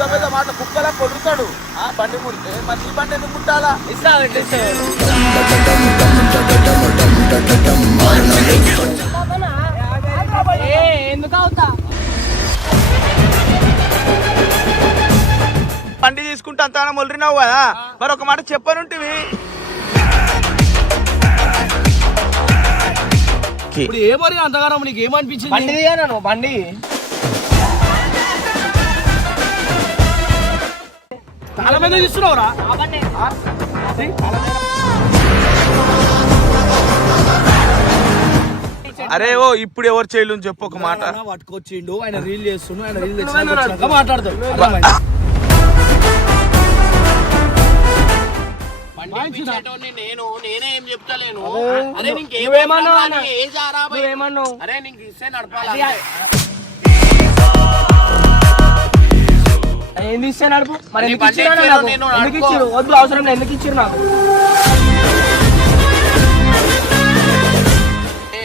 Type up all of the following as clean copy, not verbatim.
ఇంత పెద్ద మాట కుక్కలా కొడుతాడు బండి ముడితే మరి ఈ బండి ఎందుకు ముట్టాలా ఎందుకు అవుతా బండి తీసుకుంటే అంత మొలిరినావు కదా మరి ఒక మాట చెప్పనుంటివి. ఇప్పుడు ఏమని అంతగానం నీకు ఏమనిపించింది? బండి దిగాను బండి చాలా మంది ఇస్తున్నావురా. అరే ఓ ఇప్పుడు ఎవరు చేయలు చెప్పు ఒక మాట. పట్టుకొచ్చిండు ఆయన రీల్ చేస్తుండు, ఆయన రీల్ చేస్తున్నాక మాట్లాడతాడు. నేనేం చెప్తలేను. అరే నీకేమన్నావు? అరే నీకు ఇస్తే నడపాలి. ఎందుకు ఇస్తే నడుపు మరి ఎందుకు ఇచ్చారు? వద్దు అవసరం లేదు. ఎందుకు ఇచ్చారు నాకు?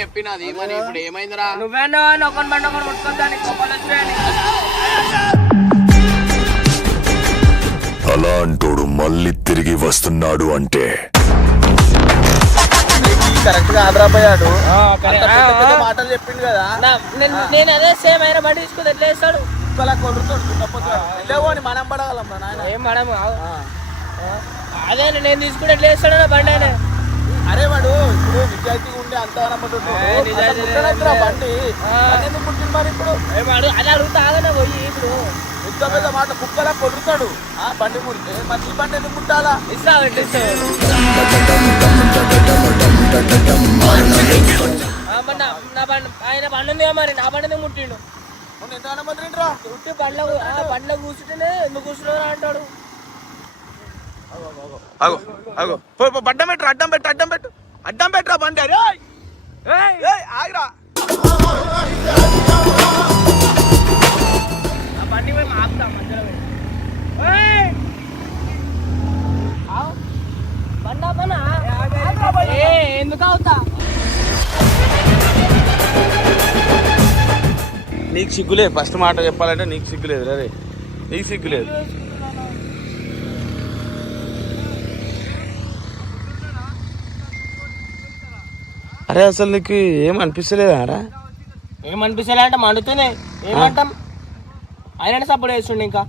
చెప్పినది మరి ఇప్పుడు ఏమైందిరా? నువ్వేనా ఒకరి బండి ఒకరు ముట్టుకుంటానికి కోపాలు వచ్చాయని. అలాంటోడు మళ్ళీ తిరిగి వస్తున్నాడు అంటే కరెక్ట్ గా ఆదరాపోయాడు. మాటలు చెప్పిండు కదా. నేను అదే సేమ్ అయినా బండి తీసుకుని ఎట్లా వేస్తాడు? కుక్కలా కొడుతాడు. లేవు అని మనం పడగలం నాయన. ఏం మేడం అదే నేను తీసుకుంటే ఎట్లా వేస్తాడు బండి ఆయన? అరే వాడు ఇప్పుడు నిజాయితీగా ఉండే అంత బండి ఎందుకు పుట్టింది మరి ఇప్పుడు? అదే అడుగుతా ఆగనే పోయి ఇప్పుడు ఇంత పెద్ద మాట కుక్కలా కొడుతాడు బండి ముడితే మరి ఈ బండి ఎందుకు ముట్టాలా? ఆయన బండి ఉంది మరి నా బండి ఎందుకు ముట్టిండు? ఎంతగానో మందిరా ముట్టి బండ్లో కూర్చుంటేనే ఎందుకు కూర్చున్నారా అంటాడు. అడ్డం పెట్టు అడ్డం పెట్టరా బండి. అరే ఆగిరా బండి మేము ఆపుతాం మధ్యలో ఎందుకు అవుతా? నీకు సిగ్గులేదు. ఫస్ట్ మాట చెప్పాలంటే నీకు సిగ్గులేదు. అరే నీకు సిగ్గులేదు. అరే అసలు నీకు ఏమనిపిస్తలేదా? ఏమనిపిస్తలే అంటే మండుతూనే ఏమంటాం. ఆయన సపోర్ట్ చేస్తుండే ఇంకా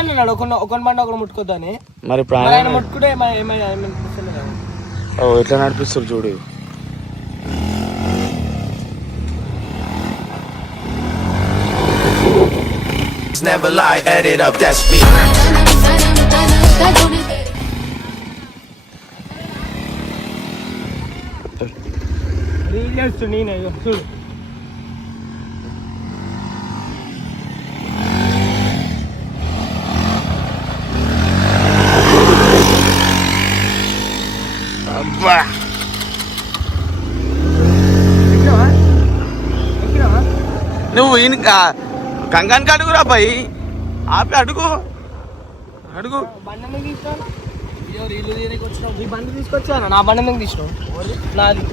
అన్నాడు ఒకరి బండి ఒకరు ముట్టుకోద్దని. మరి ఆయన ముట్టుకుంటే ఏమనిపిస్తలేదు. ఎట్లా నడిపిస్తారు చూడు. Never lie, add it up, that's me. చూడు నువ్వు కంగానికి అడుగురా పై ఆపి అడుగు బండి మీద తీసుకోను. రీలు తీయడానికి వచ్చినావు. ఈ బండి తీసుకొచ్చాను. నా బండి మీద తీసినావు. నాది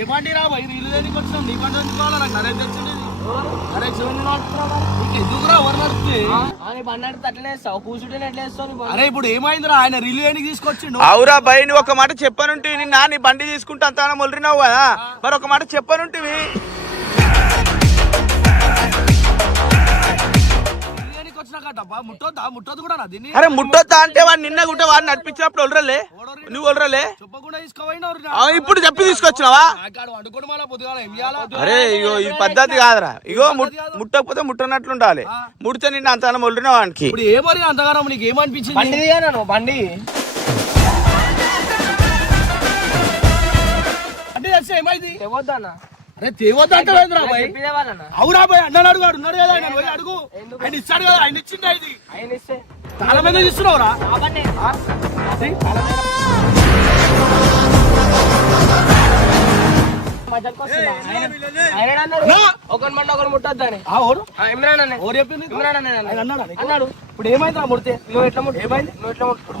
ఏ బండి రా భయ్? రీలు దేనికి వచ్చినాం? నీ బండి ఎందుకోవాలా? నాకు నరేజ్ తెచ్చింది. ఎందుకురా ఎవరు నడిస్తే? బండి అంటే అట్లనే వేస్తావు. కూర్చుంటే ఎట్లా వేస్తావు? అరే ఇప్పుడు ఏమైందిరా? ఆయన రీలు దేనికి తీసుకొచ్చిండు? అవురా భయ్ నువ్వు ఒక మాట చెప్పనుంటివి. నీ బండి తీసుకుంటే అంత మొలిరినావు కదా మరి ఒక మాట చెప్పనుంటివి. ముట్టొద్దు కూడా దీన్ని. అరే ముట్టొద్దా అంటే వాడు నిన్న గుట్ట వాడిని నడిపించినప్పుడు ఒలరలే నువ్వు ఒలరలే ఇప్పుడు చెప్పి తీసుకొచ్చినావా? అరే ఇగో ఈ పద్ధతి కాదురా. ఇగో ముట్టకపోతే ముట్టనట్లుండాలి. ముడితే నిన్న అంత ఒలిరిన వానికి. ఇప్పుడు ఏమని అంతగానం నీకు ఏమనిపించింది? బండి దిగాను బండి అంటే ఏమైంది? తెవద్దన్నా. అరే తేవద్దంటే అవురా పోయి అన్నాడు అడుగు ఉన్నాడు కదా ఆయన పోయి అడుగు. ఆయన ఇస్తాడు కదా, ఆయన ఇచ్చింది. ఇది ఆయన ఇస్తే చాలా మంది ఇస్తున్నావురా. ఒకరి మండి ఒకరు ముట్టొద్దని అన్నాడు. ఇప్పుడు ఏమైంది ముడితే? నువ్వు ఎట్లా ముట్టు? ఏమైంది? నువ్వు ఎట్లా ముట్టు?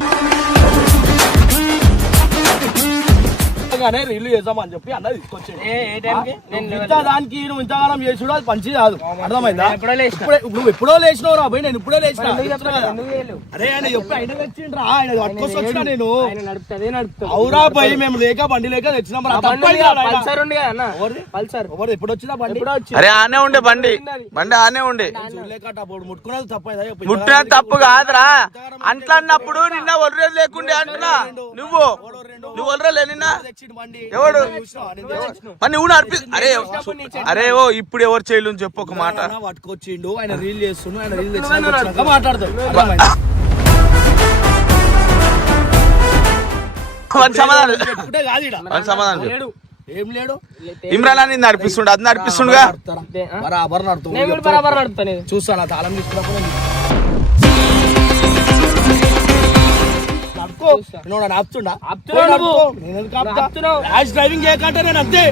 రాగానే రీల్ చేద్దామని చెప్పి అన్న తీసుకొచ్చాడు. ఏ టైంకి దానికి నువ్వు ఇంతకాలం చేసుడు అది మంచి కాదు, అర్థమైందా? ఎప్పుడో లేచిన. నువ్వు ఎప్పుడో లేచినావు రా భయ్, నేను ఇప్పుడే లేచిన. ఎందుకు చేయలేవు? అరే ఆయన చెప్పి ఆయన తెచ్చిండ్రా, ఆయన పట్టుకొచ్చి వచ్చినా నేను. ఆయన నడుపుతుంది నడుపుతావు. అవురా భయ్, మేము లేక బండి లేక తెచ్చినాం. పల్సర్ ఉంది కదా అన్న, పల్సర్ ఎవరు ఎప్పుడు వచ్చినా బండి ఎప్పుడో వచ్చి అరే ఆనే ఉండే బండి ఆనే ఉండే. చూడలేకట అప్పుడు ముట్టుకున్నది తప్ప ముట్టిన తప్పు కాదురా, అంట్లా అన్నప్పుడు నిన్న ఒర్రేది లేకుండే అంటున్నా. నువ్వు ఒర్రలే నిన్న ఎవడు మరి నువ్వు నడిపి. అరే ఓ ఇప్పుడు ఎవరు చేయలేదు చెప్పు ఒక మాట. పట్టుకొచ్చిండు ఆయన రీల్ చేస్తుండు, ఆయన రీల్ తెచ్చినాక మాట్లాడతాడు. సమాధానం లేడు, ఏం లేడు. ఇమ్రాన్ అని నడిపిస్తుండు, అది నడిపిస్తుండగా బరాబర్ బరాబర్ నడుపుతాను. చూస్తాను తాళం తీసుకున్నప్పుడు డ్రైవింగ్ చేయకంటే నేను అంతే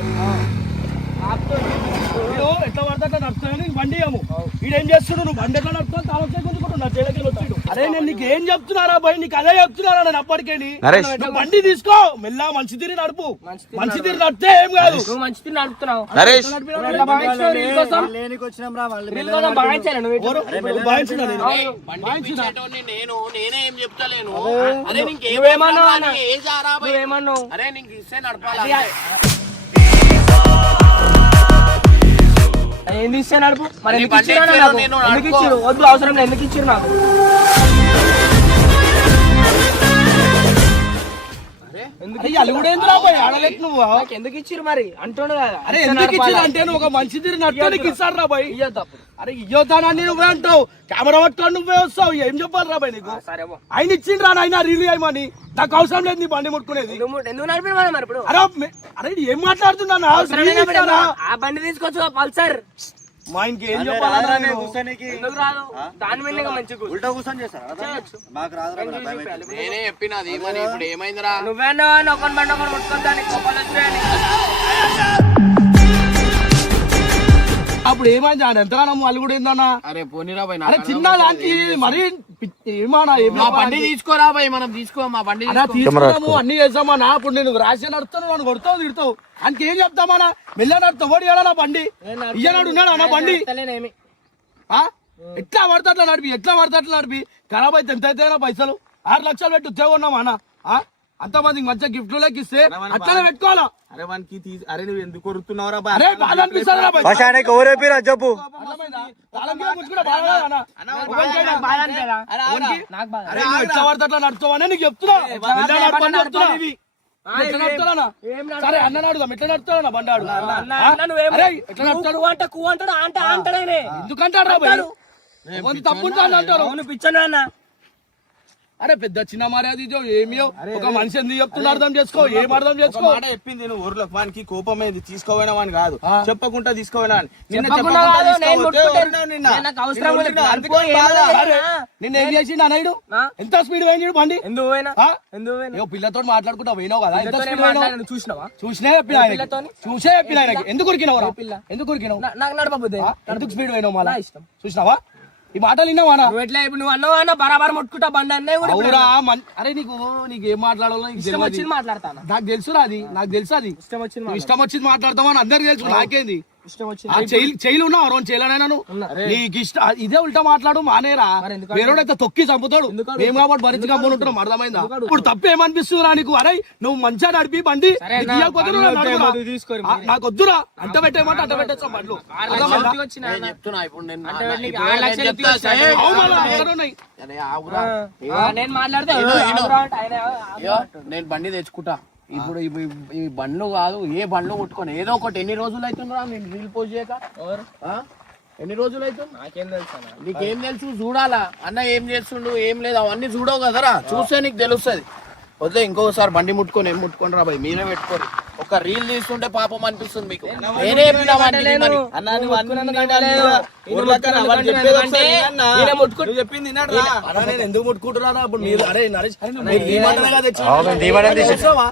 ఎట్లా పడతా నడుపుతాను బండి ఏమో. వీడేం చేస్తున్నాడు, నువ్వు బండి ఎట్లా నడుపుతావు తాళం చేయకుండా చేయడానికి వచ్చాడు. అరే నేను నీకు ఏం చెప్తున్నారా భయ్, నీకు అదే చెప్తున్నారా నేను అప్పటికేని. బండి తీసుకో మెల్లా, మంచి తీరి నడుపు. మంచి తీరి నడితే ఏం కాదు. నువ్వు మంచి తీరు నడుపుతున్నావు. నరేష్ నేనేం చెప్తలేను. నువ్వేమన్నావు? అరే నీకు ఇస్తే నడపాలి. ఎందుకు ఇస్తే నడుపు మరి? ఎందుకు బండి ఇచ్చిర్రు ఇచ్చారు, నాకు? నేను ఎందుకు ఇచ్చిర్రు? వద్దు అవసరం లేదు, ఎందుకు ఇచ్చిర్రు నాకు? నాకు ఎందుకు ఇచ్చిర్రు మరి అంటుండు కదా. అరే ఎందుకు ఇచ్చిన అంటే నువ్వు ఒక మంచి తీరు నడపడానికి ఇస్తాడు రా బాయ్. అరే ఇయ్యోతానని నువ్వే అంటావు, కెమెరా పట్టుకొని నువ్వే వస్తావు, ఏం చెప్పాలి రా బాయ్ నీకు? ఆయన ఇచ్చిండ్రా ఆయన రీల్ అయ్యమని, నాకు అవసరం లేదు నీ బండి ముట్టుకునేది. ఎందుకు నడిపిన మరి ఇప్పుడు? అరే ఏం మాట్లాడుతున్నా? ఆ బండి తీసుకొచ్చు పల్సర్. మా ఇంకే ఏం చెప్పాలన్నా నేను? ఎందుకు రాదు? దాని మీద మంచి ఉల్టా కూర్చొని చేస్తారా? మాకు రాదు. నేనే చెప్పినది మరి, ఇప్పుడు ఏమైందిరా? నువ్వేనా ఒకరి బండి ఒకరు ముట్టుకొని దానికి కోపాలు వచ్చాయని. అప్పుడు ఏమైంది? ఆయన ఎంతగానో వాళ్ళు కూడా ఏందన్నా? అరే పోనీరా బాయ్, అరే చిన్న లాంటి మరి ఏమానా మా బండి తీసుకోరా బాయ్, మనం తీసుకో మా బండి. తీసుకున్నాము అన్ని చేస్తామన్నా. అప్పుడు నేను రాసి నడుస్తాను, నన్ను కొడతావు తిడతావు, ఆయనకి ఏం చెప్తామన్నా? మెల్ల నడుతావు, ఓడి నా బండి ఇయ్యనాడు ఉన్నాడు అన్న బండి. ఎట్లా పడితే అట్లా నడిపి ఖరాబ్ అయితే ఎంత అయితే పైసలు 6 లక్షలు పెట్టి ఉద్యోగం ఉన్నామా అన్న? అంతమందికి మంచిగా గిఫ్ట్లు లెక్క ఇస్తే అట్లనే పెట్టుకోవాలా? అరే వానికి అరే నువ్వు ఎందుకు కొరుకుతున్నావురా బా? అరే బాధ అనిపిస్తుంది రా బాయ్. చెప్పు ఎట్లా పడితే అట్లా నడుస్తావని నీకు చెప్తున్నా. సరే అన్న నడుదాం, ఎట్లా నడుస్తాడు బండాడు? ఎట్లా నడుస్తాడు అంటాడు. ఎందుకంటాడు రా బాయ్? తప్పు అంటారు. పిచ్చను అన్న. అరే పెద్ద చిన్న మర్యాద ఏమియో, ఒక మనిషి ఎందుకు చెప్తున్నా అర్థం చేసుకో, ఏం అర్థం చేసుకో. మాట చెప్పింది నువ్వు ఊర్లో వానికి కోపం ఏది తీసుకోపోయినా వాని కాదు, చెప్పకుండా తీసుకోపోయినా నిన్న ఏం చేసిండు అన్నయ్యడు? ఎంత స్పీడ్ పోయినాడు బండి? ఎందుకు పోయినా? పిల్లతో మాట్లాడుకుంటా పోయినావు కదా, ఎంత స్పీడ్ పోయినావు? చూసినావా? చూసే చెప్పిన ఆయనకి. ఎందుకు ఉరికినావు? ఎందుకు ఉరికినావు? నాకు నడపబోద్దు. ఎందుకు స్పీడ్ పోయినావు? మళ్ళా ఇష్టం చూసినావా? ఈ మాటలు విన్నావా? నువ్వు ఎట్లా ఇప్పుడు నువ్వు అన్నావు అన్న బరాబర్ ముట్టుకుంటా బండి అన్నయ్య కూడా. అరే నీకు ఏం మాట్లాడాలో ఇష్టం వచ్చింది మాట్లాడతాను. నాకు తెలుసు అది, నాకు తెలుసు అది. ఇష్టం వచ్చింది మాట్లాడతామని అందరికి తెలుసు, నాకేంది ఇష్టం వచ్చింది. చైలు ఉన్నావు రెండు చైలనైనా నీకు ఇష్టం ఇదే ఉల్టా మాట్లాడు మానేరా. వేరేడైతే తొక్కి చంపుతాడు, మేము కాబట్టి భరించి కమ్ములు ఉంటున్నాం, అర్థమైందా? ఇప్పుడు తప్పు ఏమనిపిస్తుందిరా నీకు? అరే నువ్వు మంచిగా నడిపి బండి నాకు వద్దురా, అంట పెట్టేయమంటే అంట పెట్టేస్తాం బండ్లు. చెప్తున్నా ఇప్పుడు నేను మాట్లాడితే నేను బండి తెచ్చుకుంటా. ఇప్పుడు ఈ బండ్లు కాదు, ఏ బండ్లు కొట్టుకొని ఏదో ఒకటి. ఎన్ని రోజులు అవుతుందిరా నేను రీల్ పోస్ట్ చేయక? ఎన్ని రోజులు అవుతుంది? నాకేం తెలుసు? నీకేం తెలుసు? చూడాలా అన్న ఏం చేస్తుండు ఏం లేదు అవన్నీ చూడవు కదరా, చూస్తే నీకు తెలుస్తుంది. వద్దే ఇంకోసారి బండి ముట్టుకొని ఏం ముట్టుకొని రా బాయ్, మీరే పెట్టుకోరు. ఒక రీల్ తీస్తుంటే పాపం అనిపిస్తుంది మీకు. నేనే ఎందుకు ముట్టుకుంటున్నా ఇప్పుడు మీరు? అరే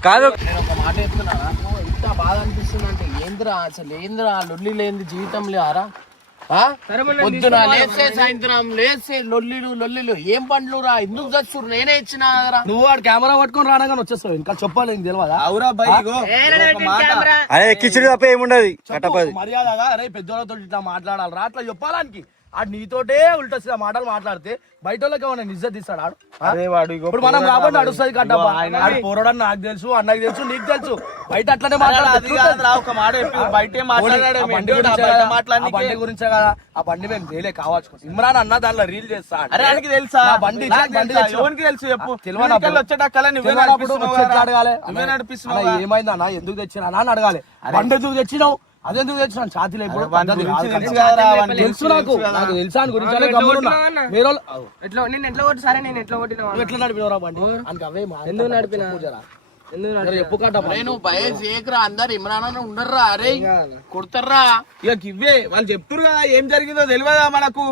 కాదు ఒక మాట చెప్తున్నా, ఎంత బాధ అనిపిస్తుంది అంటే ఏందిరా అసలు, ఏందిరా లొల్లి లేని జీవితం లేరా? పొద్దున లేస్తే సాయంత్రం లేస్తే లొల్లిలు ఏం పండ్లు రా ఎందుకు చచ్చురు నేనే ఇచ్చినా కదరా. నువ్వు వాడు కెమెరా పట్టుకొని రానగానే వచ్చేస్తావు ఇంకా చెప్పాలి నీకు తెలియదా అవురా బై ఇగో ఒక మాట. అరే ఎక్కించుడు తప్ప ఏముండదు కట్టపది. మర్యాదగా అరే పెద్దోళ్ళతో ఇట్లా మాట్లాడాలి రా అట్లా చెప్పాలానికి ఆడు నీతోటే ఉల్టా మాటలు మాట్లాడితే బయట వాళ్ళకి ఏమన్నా నిజం తీస్తాడు ఆడు. అరే వాడు ఇగో ఇప్పుడు మనం కాబట్టి నడుస్తుంది కట్టబ్బా. ఆడు పోరడని నాకు తెలుసు, అన్నకి తెలుసు, నీకు తెలుసు. బయట అట్లనే మాట్లాడాలి. ఒక మాట చెప్పి బయటే మాట్లాడాడు. బండి గురించే కదా ఆ బండి మేము వేలే కావచ్చు. ఇమ్రాన్ అన్న దానిలో రీల్ చేస్తా. అరే ఆయనకి తెలుసా బండి ఎవరికి తెలుసు చెప్పు. తెలియనప్పుడు వచ్చేటక్కల నువ్వే అడగాలి. నువ్వే నడిపిస్తున్నావు. ఏమైంది అన్న ఎందుకు తెచ్చినా అని అడగాలి. బండి ఎందుకు తెచ్చినావు, అదెందుకు తెచ్చినాను ఛాతీలో ఇప్పుడు తెలుసు నాకు తెలుసా అని గురించి నేను ఎట్లా కొట్టి సరే నేను ఎట్లా కొట్టినా ఎట్లా నడిపినవరా బండి అని అవే ఎందుకు నడిపినా ఎప్పు కట్ట నువ్వు భయం చేయకురా, అందరు ఇమ్రాన్ అన్న ఉండర్రా, అరే కొడతారా. ఇక ఇవే వాళ్ళు చెప్తున్నారు కదా ఏం జరిగిందో తెలియదా మనకు.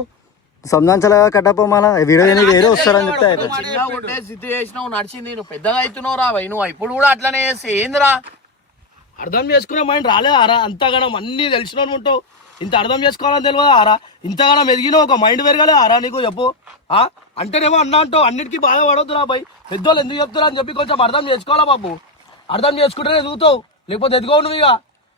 సంబంధించలేగా కట్టపో మళ్ళా వీడియో వేరే వస్తారని చెప్తే చిన్నగా ఉంటే స్థితి చేసినావు నడిచింది, నువ్వు పెద్దగా అవుతున్నావు రా భయ్. నువ్వు ఇప్పుడు కూడా అట్లనే చేస్తే ఏందిరా. అర్థం చేసుకునే మైండ్ రాలే ఆరా. అంతగానం అన్ని తెలిసిన ఉంటావు, ఇంత అర్థం చేసుకోవాలని తెలియదా ఆరా. ఇంతగానం ఎదిగిన ఒక మైండ్ పెరగాలి ఆరా నీకు చెప్పు. అంటేనేమో అన్నా అంటావు అన్నిటికీ బాధపడవద్దు రా భయ్. పెద్దోళ్ళు ఎందుకు చెప్తారా అని చెప్పి కొంచెం అర్థం చేసుకోవాలా బాబు. అర్థం చేసుకుంటేనే ఎదుగుతావు, లేకపోతే ఎదుగవు నువ్వు. ఇక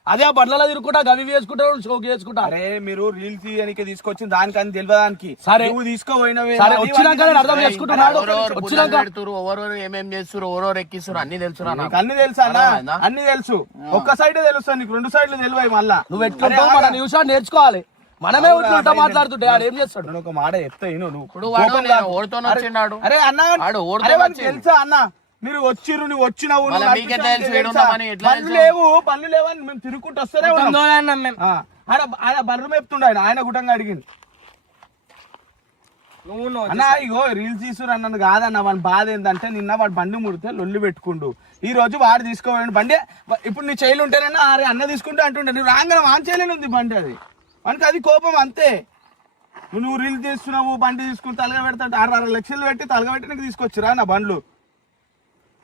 అదే ఆ బండ్లలో తిరుగుకుంటా గవి వేసుకుంటావు షోకి వేసుకుంటా. అరే మీరు రీల్స్ తీయడానికి తీసుకొచ్చిన దానికని తెలియదానికి సరే నువ్వు తీసుకోపోయినవే. సరే వచ్చినాక నేను అర్థం చేసుకుంటున్నాడు. వచ్చినాక ఎవరెవరు ఏమేం చేస్తారు, ఎవరెవరు ఎక్కిస్తారు అన్ని తెలుసురా నాకు. అన్ని తెలుసా అన్న? అన్ని తెలుసు. ఒక్క సైడ్ తెలుస్తా నీకు, 2 సైడ్లు తెలివాయి. మళ్ళా నువ్వు ఎట్లుంటావు మన నిమిషాలు నేర్చుకోవాలి. మనమే ఉల్టా మాట్లాడుతుంటే ఆడు ఏం చేస్తాడు. నేను ఒక మాట చెప్తా నువ్వు. ఇప్పుడు వాడు నేను ఓడితో వచ్చినాడు. అరే అన్న వాడు ఓడితో అరే వాడికి తెలుసా అన్న మీరు వచ్చిర్రు, నువ్వు వచ్చినావు, మళ్ళా మీకే తెలుసు వీడున్నామని ఎట్లా పనులు లేవని మేము తిరుగుకుంటూ వస్తేనే ఉన్నాం. ఆయన బర్రు మేపుతుండ ఆయన గుట్టంగా అడిగింది అన్న ఇగో రీల్స్ తీసుకురు అన్నది కాదన్న. వాడి బాధ ఏంటంటే నిన్న వాడు బండి ముడితే లొల్లి పెట్టుకుండు, ఈ రోజు వాడు తీసుకోవాలి బండి. ఇప్పుడు నీ చేయలు ఉంటేనన్నా అరే అన్న తీసుకుంటే అంటుంటే నువ్వు రాగానే వాన్ చేయలేని ఉంది బండి. అది మనకి అది కోపం అంతే. నువ్వు రీల్స్ తీస్తున్నావు, బండి తీసుకుని తలగా పెడతాడు. 6 లక్షలు పెట్టి తలగా పెట్టి నీకు తీసుకొచ్చిరా నా బండ్లు.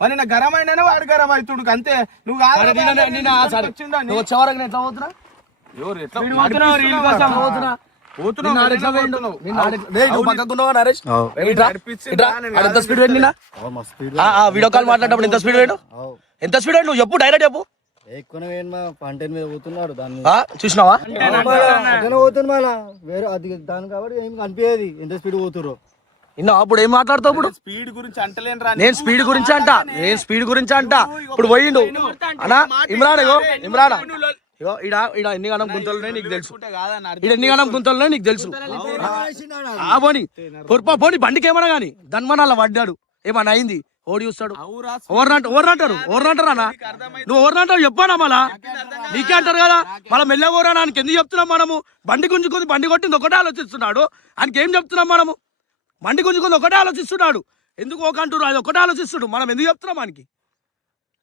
మరి నా గరం అయినా వాడు గరం అవుతుడు అంతే. నువ్వు వచ్చేవరకు ఎట్లా పోతున్నా వీడియో కాల్ మాట్లాడేటప్పుడు ఎంత స్పీడ్ వేడు, ఎంత స్పీడ్ వేడు నువ్వు చెప్పు, డైరెక్ట్ చెప్పు. పంటైన్ మీద పోతున్నాడు దాన్ని చూసినావా పోతుంది మళ్ళా వేరే అది దాని కాబట్టి ఏం కనిపించేది ఎంత స్పీడ్ పోతుర్రో. ఇన్నా అప్పుడు ఏం మాట్లాడతావు ఇప్పుడు? స్పీడ్ గురించి అంటలేను. నేను స్పీడ్ గురించి అంట, నేను స్పీడ్ గురించి అంట. ఇప్పుడు పోయిండు అన్నా ఇమ్రాన్. ఇమ్రాన్ ఇగో ఇడ ఎన్ని గణం గుంతలున్నాయి నీకు తెలుసు, ఇడ ఎన్ని గణం గుంతలున్నాయి నీకు తెలుసు. పోనీ పోనీ బండికి ఏమన్నా గానీ ధన్మన్ అలా పడ్డాడు, ఏమన్నా అయింది ఓడి చూస్తాడు. ఎవరినంటారు అన్న, నువ్వు ఎవరినంటావు చెప్పానా? మళ్ళా నీకే అంటారు కదా. మళ్ళీ మెల్లగోరా ఆయనకి ఎందుకు చెప్తున్నాం మనము? బండి గుంజుకుంది, బండి కొట్టింది ఒకటే ఆలోచిస్తున్నాడు. ఆయనకి ఏం చెప్తున్నాం మనము? బండి గుంజుకుంది ఒకటే ఆలోచిస్తున్నాడు, ఎందుకు ఒక అంటారు అది ఒకటే ఆలోచిస్తుడు. మనం ఎందుకు చెప్తున్నాం ఆయనకి?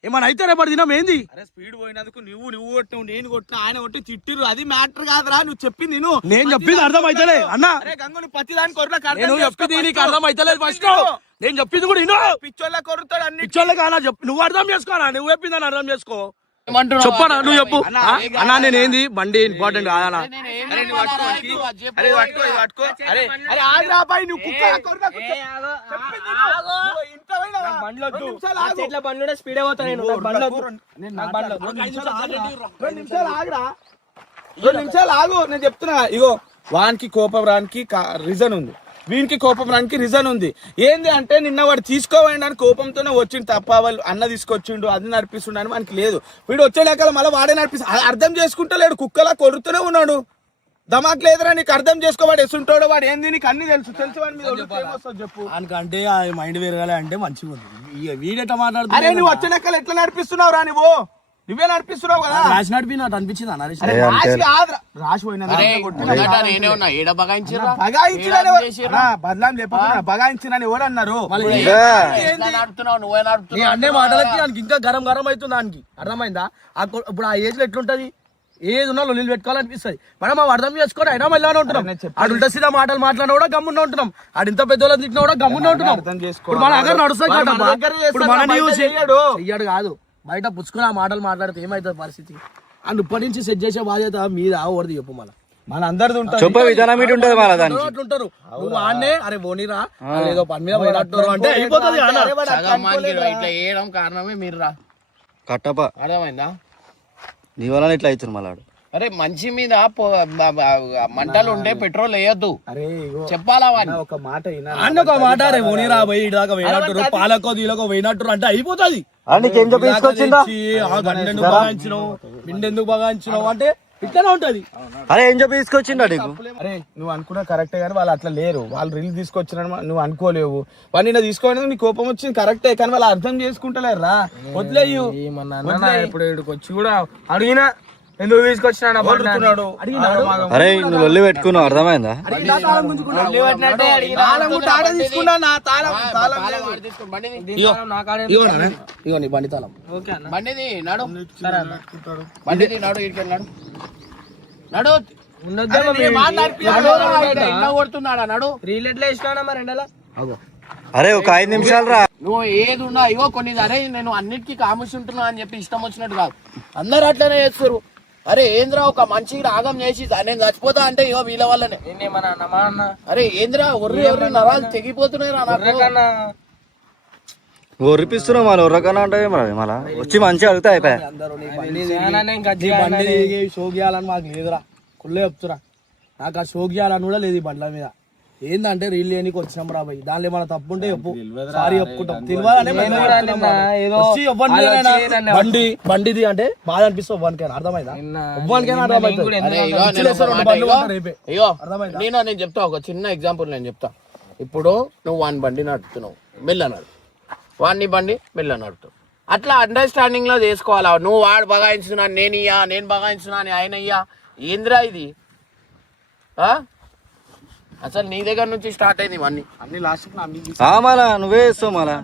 ఏమన్నా అయితే రేపటి దినం ఏంది? అరే స్పీడ్ పోయినందుకు నువ్వు కొట్టినావు, నేను కొట్టిన, ఆయన కొట్టి తిట్టిరు, అది మ్యాటర్ కాదురా. నువ్వు చెప్పింది నేను చెప్పింది అర్థం అయితలే అన్న. గంగుని ప్రతి దాని కొరత నేను చెప్పింది నీకు అర్థం అయితలేదు. ఫస్ట్ నేను చెప్పింది కూడా ఇను. పిచ్చోళ్ళ కొరుతాడు అన్ని పిచ్చోళ్ళకి అలా చెప్పు, నువ్వు అర్థం చేసుకోనా? నువ్వు చెప్పిందని అర్థం చేసుకో. చెప్పనా నువ్వు చెప్పు అన్నా. నేను ఏంది బండి ఇంపార్టెంట్ కాదన్నా. స్పీడ్ పోతా నేను. 2 నిమిషాలు ఆగు నేను చెప్తున్నా. ఇగో వానికి కోపం రానికి రీజన్ ఉంది, వీనికి కోపం రానికి రీజన్ ఉంది. ఏంది అంటే నిన్న వాడు తీసుకోవాలని అని కోపంతోనే వచ్చిండు తప్ప వాళ్ళు అన్న తీసుకొచ్చిండు అది నడిపిస్తుండ అని మనకి లేదు. వీడు వచ్చేలాక మళ్ళీ వాడే నడిపిస్తు అర్థం చేసుకుంటా లేడు, కుక్కలా కొడుతూనే ఉన్నాడు. దమాక్ లేదురా నీకు, అర్థం చేసుకోవాడు ఎసుంటాడు వాడు ఏంది నీకు అన్ని తెలుసు. వాడి మీద చెప్పు అంటే ఆ మైండ్ వేరగాలి అంటే మంచిగా ఉంది. వీడెట్లా మాట్లాడుతున్నా? అరే నువ్వు వచ్చేలాక ఎట్లా నడిపిస్తున్నావు రా? నువ్వే నడిపిస్తున్నావు కదా. రాసి నడిపి నాకు అనిపించింది అన్న. రాసి పోయినా బదలాం చెప్పకుండా బగాయించినని ఎవరు అన్నారు? అన్నే మాటలకి దానికి ఇంకా గరం గరం అవుతుంది దానికి. అర్థమైందా? ఇప్పుడు ఆ ఏజ్ లో ఎట్లుంటది, ఏది ఉన్నా లొల్లి పెట్టుకోవాలనిపిస్తుంది. మనం అర్థం చేసుకొని అయినా మళ్ళీ ఉంటున్నాం. ఆడు ఉల్టా సీదా మాటలు మాట్లాడినా కూడా గమ్మున్నా ఉంటున్నాం. ఆడు ఇంత పెద్దోళ్ళని తిట్టినా కూడా గమ్మున్నా ఉంటున్నాం. ఇప్పుడు మన దగ్గర నడుస్తుంది కదా. ఇప్పుడు మన చెయ్యాడు కాదు, బయట పుచ్చుకుని ఆ మాటలు మాట్లాడితే ఏమవుతుంది పరిస్థితి? అండ్ ఇప్పటి నుంచి సెట్ చేసే బాధ్యత మీద ఓడిది చెప్పు. మళ్ళీ మన అందరిది ఉంటుంది. చెప్పే విధానం ఇటు ఉంటుంది మళ్ళా దానికి. అట్లుంటారు. నువ్వు ఆడనే అరే బోనిరా ఏదో పని మీద పోయినట్టు అంటే అయిపోతుంది అన్న. సగం మందికి ఇట్లా వేయడం కారణమే మీరు రా. కట్టప అర్థమైందా? నీ వల్ల ఇట్లా అవుతుంది మళ్ళా. అరే మంచి మీద మంటలు ఉంటే పెట్రోల్ వేయొద్దు. అరే చెప్పాలా వాడిని? ఒక మాట అన్న ఒక మాట రే బోనిరా పోయి ఇదాకా పోయినట్టు పాలకో దీలకో పోయినట్టు అంటే అయిపోతుంది. నీకేం చెప్పి తీసుకొచ్చిందా? ఎందుకు బగాయించినావు బిండెందుకు బగాయించినావు అంటే ఇట్లనే ఉంటది. అరే ఏం చెప్పి తీసుకొచ్చిందా నీకు? అరే నువ్వు అనుకున్నా కరెక్టే కానీ వాళ్ళు అట్లా లేరు. వాళ్ళు రీల్ తీసుకొచ్చిన నువ్వు అనుకోలేవు. వాళ్ళు నిన్న తీసుకోవడానికి నీ కోపం వచ్చింది కరెక్టే కానీ వాళ్ళు అర్థం చేసుకుంటలేరు రా. వదిలేయు ఇప్పుడు ఇక్కడికి వచ్చి కూడా అడిగినా ఎందుకు తీసుకొచ్చినా అరే నువ్వు లొల్లి పెట్టుకున్నావు అర్థమైందా? ఇగో నీ బండి తాళం బండిది నడు, బండిది నడు, ఇక్కడికి నడు నడు. కొడుతున్నాడా నడు. రీల్ ఎట్లా వేసినా మరి ఎండలా? అరే ఒక 5 నిమిషాలు రా. నువ్వు ఏది ఉన్నా ఇగో కొన్ని అరే నేను అన్నిటికీ కాముషి ఉంటున్నా అని చెప్పి ఇష్టం వచ్చినట్టు కాదు. అందరు అట్లనే చేస్తారు. అరే ఏంద్రా ఒక మంచి రాగం చేసి నేను చచ్చిపోతా అంటే ఇగో వీళ్ళ వల్లనే. అరే ఏంద్రా ఒర్రి ఒర్రి నరాలు తెగిపోతున్నాయి రా నాకు. ఒరిపిస్తున్నావు మళ్ళీ ఒర్రకన్నా అంటే మళ్ళా వచ్చి మంచిగా అడుగుతా అయిపోయా. బండి షో గీయాలని మాకు లేదురా. కుళ్ళే చెప్తురా నాకు ఆ షో గీయాలని కూడా లేదు ఈ బండ్ల మీద. ఏందంటే రీల్ లేనికి వచ్చినాం రా భయ్. దానిలో మన తప్పు ఉంటే చెప్పు, సారీ చెప్పుకుంటాం. బండిది అంటే బాధ అనిపిస్తుంది ఎవ్వనికైనా. అర్థమైందా? ఎవ్వనికైనా నేను చెప్తా ఒక చిన్న ఎగ్జాంపుల్ నేను చెప్తా. ఇప్పుడు నువ్వు వాని బండి నడుపుతున్నావు మెల్లనాడు, వాడిని బండి మెల్లనాడుతావు. అట్లా అండర్స్టాండింగ్ లో చేసుకోవాలా. నువ్వు వాడు బగాయించున్నా నేను బగాయించున్నా అని ఆయన అయ్యా. ఏంద్రా ఇది? అసలు నీ దగ్గర నుంచి స్టార్ట్ అయింది ఇవన్నీ. అన్ని లాస్ట్ మళ్ళా నువ్వే ఇస్తావు మళ్ళా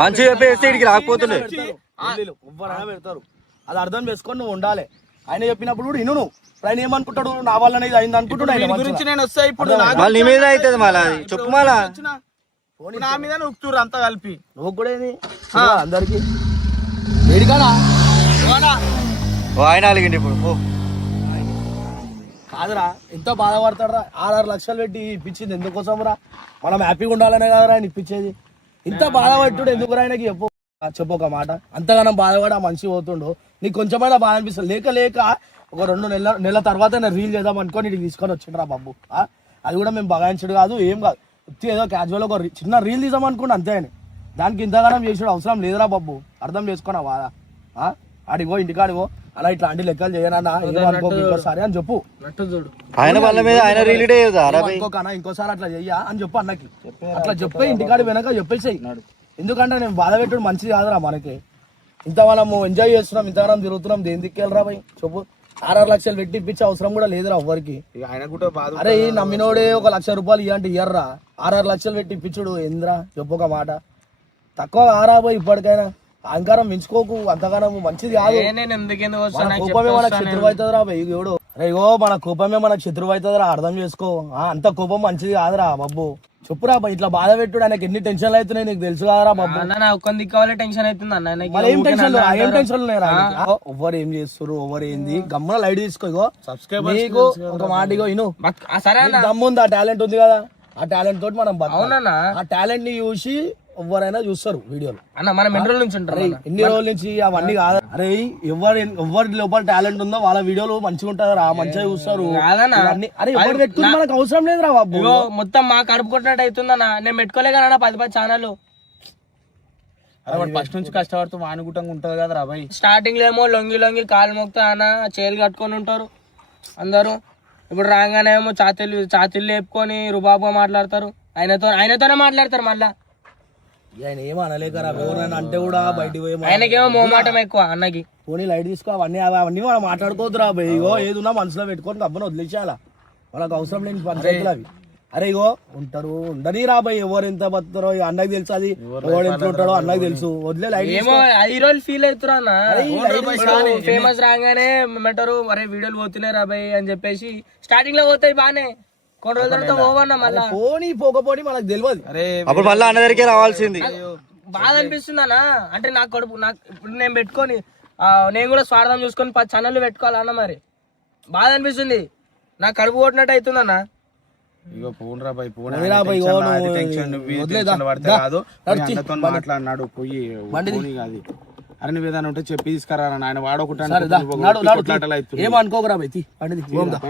మంచిగా చెప్పేస్తే ఇడికి రాకపోతుండే పెడతారు. అది అర్థం చేసుకొని నువ్వు ఉండాలి. ఆయన చెప్పినప్పుడు కూడా ఇను. ఆయన ఏమనుకుంటాడు నా వల్ల అయింది అనుకుంటున్నాడు గురించి. నేను వస్తా ఇప్పుడు నీ మీద అవుతుంది మళ్ళా చెప్పు మళ్ళా నా మీద నొక్కుతురు అంతా కలిపి. నువ్వు కూడా ఏది అందరికి వేడికాడా ఆయన అలిగిండి ఇప్పుడు కాదురా. ఎంత బాధపడతాడరా. 6 లక్షలు పెట్టి ఇప్పించింది ఎందుకోసం రా? మనం హ్యాపీగా ఉండాలనే కదరా ఆయన ఇప్పించేది. ఇంత బాధపట్టుడు ఎందుకు ఆయనకి చెప్పు ఒక మాట. అంతగానం బాధపడి ఆ మనిషి పోతుండు. నీకు కొంచెమైనా బాధ అనిపిస్తుంది. లేక ఒక 2 నెలల తర్వాత నేను రీల్ చేద్దాం అనుకోని ఇటు తీసుకొని వచ్చిండ్రా బాబు. అది కూడా మేము బగాయించడు కాదు ఏం కాదు. ఏదో క్యాజువల్ ఒక చిన్న రీల్ తీసాం అనుకోండి అంతే. అని దానికి ఇంతగానం చేసాడు అవసరం లేదురా బాబు. అర్థం చేసుకున్నా బాధ. ఆడిగో ఇంటికాడిగో అలా ఇట్లాంటి లెక్కలు చేయనన్నా ఇంకోసారి అని చెప్పు. ఆయన వాళ్ళ మీద ఆయన రిలేటే ఇంకోసారి అట్లా చెయ్యా అని చెప్పు అన్నకి. అట్లా చెప్పే ఇంటికాడి వెనక చెప్పేసాయి. ఎందుకంటే నేను బాధ పెట్టడం మంచిది కాదురా మనకి. ఇంత మనము ఎంజాయ్ చేస్తున్నాం, ఇంతగానం తిరుగుతున్నాం, దేని దిక్కెళ్ళరా భయ్ చెప్పు. 6 లక్షలు పెట్టి ఇప్పించే అవసరం కూడా లేదురా ఎవ్వరికి. అరే నమ్మినోడే 1 లక్ష రూపాయలు ఇవ్వంటే ఇయ్యర్రా. 6 లక్షలు పెట్టి ఇప్పించుడు ఏంద్రా చెప్పు ఒక మాట. తక్కువ ఆరా పోయి ఇప్పటికైనా అహంకారం పెంచుకోకు. అంతగానం మంచిది కాదు. కోపమే మనకు శత్రువు అవుతుందిరా ఎవడు. అరే ఇగో మన కోపమే మనకు శత్రువు అవుతుందిరా. అర్థం చేసుకో. అంత కోపం మంచిది కాదురా బాబు. చెప్పురా ఇట్లా బాధ పెట్టుడు. ఆయనకి ఎన్ని టెన్షన్లు అవుతున్నాయి నీకు తెలుసు కదరా బాబు. టెన్షన్ అవుతుంది అన్న. ఏం టెన్షన్ ఉన్నాయరా? ఎవరు ఏం చేస్తారు ఎవరు ఏంది గమ్మున లైట్ తీసుకో. ఇగో సబ్స్క్రైబ్ నీకు ఒక మాట ఇగో ఇను. దమ్ముంది ఆ టాలెంట్ ఉంది కదా. ఆ టాలెంట్ తోటి మనం ఆ టాలెంట్ ని చూసి ఎవరైనా చూస్తారు వీడియోలు అన్న. మనం ఎన్ని రోజుల నుంచి ఉంటారు? ఎన్ని రోజుల నుంచి అవన్నీ కాదు. అరే ఎవరి లోపల టాలెంట్ ఉందో వాళ్ళ వీడియోలు మంచిగా ఉంటది రా. మంచిగా చూస్తారు. అరే ఎవరు పెట్టుకుని మనకు అవసరం లేదు రా బాబు. మొత్తం మా కడుపు కొట్టినట్టు అవుతుందన్న. నేను పెట్టుకోలేకన్నా 10 ఛానల్. ఫస్ట్ నుంచి కష్టపడుతూ వానుగుట్టంగా ఉంటది కదా రా బాయ్. స్టార్టింగ్ లో ఏమో లొంగి కాలు మొక్తా అన్న చేలు కట్టుకొని ఉంటారు అందరూ. ఇప్పుడు రాగానే ఏమో చాతిళ్ళు లేపుకొని రుబాబుగా మాట్లాడతారు. ఆయనతోనే మాట్లాడతారు మళ్ళా. ఆయన ఏమో అనలేకరా. ఎవరైనా అంటే కూడా బయటికి పోయి ఆయనకేమో మోమాటం ఎక్కువ అన్నకి. పోనీ లైట్ తీసుకో. అవన్నీ మనం మాట్లాడుకోవద్దురా బయ్. ఇగో ఏదున్నా మనసులో పెట్టుకొని గబ్బను వదిలేసేయాలా. వాళ్ళకి అవసరం లేని పంచాయతీలు అవి. అరే ఇగో ఉంటారు ఉండని రా బయ్. ఎవరు ఎంత బతుతారో అన్నకి తెలుసు. అది ఎవరు ఎంత ఉంటాడో అన్నకి తెలుసు. వదిలే లైట్ ఏమో ఈ రోజు ఫీల్ అవుతురా అన్న. ఫేమస్ రాగానే ఏమంటారు అరే వీడియోలు పోతున్నాయి రా బయ్ అని చెప్పేసి స్టార్టింగ్ లో పోతాయి బానే. కొన్ని రోజుల తర్వాత పోవన్నా మళ్ళా. పోనీ పోకపోని మనకు తెలియదు. అప్పుడు మళ్ళీ అన్న దగ్గరికి రావాల్సింది. బాధ అనిపిస్తుందన్నా. అంటే నాకు కడుపు నాకు ఇప్పుడు నేను పెట్టుకొని నేను కూడా స్వార్థం చూసుకొని 10 ఛానళ్ళు పెట్టుకోవాలన్న. మరి బాధ అనిపిస్తుంది. నాకు కడుపు కొట్టినట్టు అవుతుందన్నా. ఇగో పోన్రా బాయ్ పోన్ పోయిరా బాయ్, ఇగో నువ్వు వదిలేదా? దా, నడిచి, మాట్లాడినాడు పోయి పోనీ కాదు. అరే నువ్వు ఏదైనా ఉంటే చెప్పి తీసుకురా ఆయన వాడొకటి సరే దా, నడు, నడు. ఏమనుకోకరా బై, తీ, బండి తీ, పోదాం దా.